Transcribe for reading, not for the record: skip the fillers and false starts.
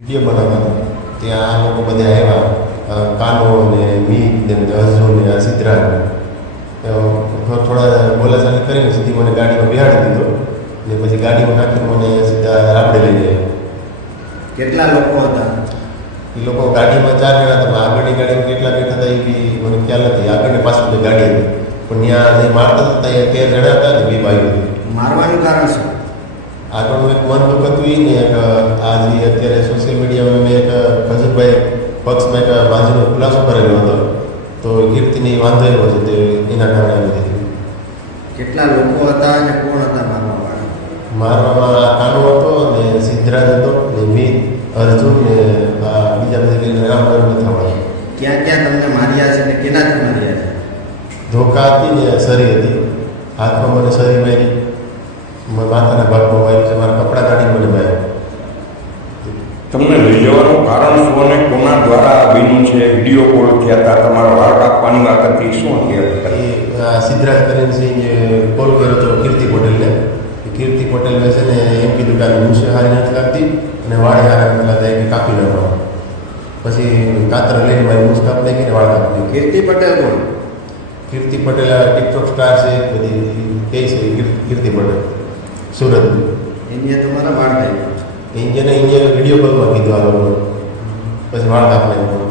Video બનાવવાનો ત્યાં આ લોકો બધા આવ્યા, કાનો ને મીત ને અર્જુન ને સિદ્ધરાજ થોડા બોલાચાલી કરીને સીધી મને ગાડીમાં બેહાડી દીધો ને પછી ગાડીમાં નાખીને મને સીધા રાબડે લઈ ગયા. કેટલા લોકો હતા? એ લોકો ગાડીમાં 4 જણા હતા. આગળની ગાડીમાં કેટલા બેઠા હતા એ બી મને ખ્યાલ નથી. આગળની પાછળની ગાડી હતી પણ ત્યાં જે મારતા હતા ત્યાં 13 જણા હતા ને 2 ભાઈઓ હતી. મારવાનું કારણ શું? આગળનું એક મન દુઃખ હતું ને એક આ જે અત્યારે સોશિયલ મીડિયામાં મેં એક ખજૂરભાઈ પક્ષમાં એક બાજુનો ખુલાસો કરેલો હતો તો કીર્તિની વાંધો એવો છે તે એના કારણે આવી હતી. કેટલા લોકો હતા અને કોણ હતા મારવાવાળા? મારવામાં કાનો હતો ને સિદ્ધરાજ હતો ને મીત અર્જુન ને આ બીજા બધા રામનગર મથાવાળા. ક્યાં ક્યાં તમને માર્યા છે ને કેનાથી માર્યા છે? ધોકા હતી ને સરી હતી. હાથમાં મને સરી મારી, માથાના ભાગમાં માર્યું છે, મારા કપડાં કાઢી મને માર્યા. તમને લઈ જવાનું કારણ શું અને કોના દ્વારા બન્યું છે? વિડીયો કોલ થયા હતા, તમારા વાળ કાપવાની વાત હતી, શું હતી? એ સિદ્ધરાજ કરીને સિંહ કોલ કર્યો હતો કીર્તિ પટેલને. કીર્તિ પટેલને છે ને એમ કીધું કે આ મૂછે હારી નથી લાગતી અને વાળે હારા નથી લાગતા કે કાપી નાખવા. પછી કાતર લઈને મારી મૂછ કાપી નાખીને વાળ કાપી. કીર્તિ પટેલ કોણ? કીર્તિ પટેલ ટિકટોક સ્ટાર છે, બધી કહે છે કીર્તિ પટેલ સુરત. એને તમારા વાળ કાપ્યા? એને વિડીયો કોલમાં કીધું આ લોકો, પછી વાળ કાપી નાખ્યો.